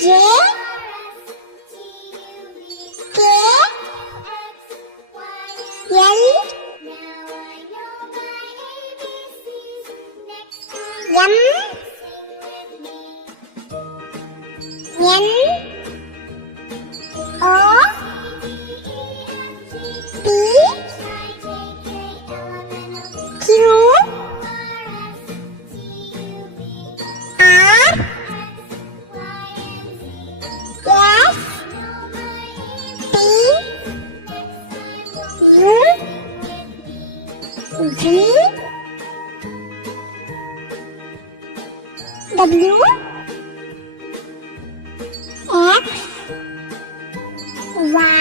J, K, L, M, N, O, P, Q, R, S, T, U, V, W, X, Y,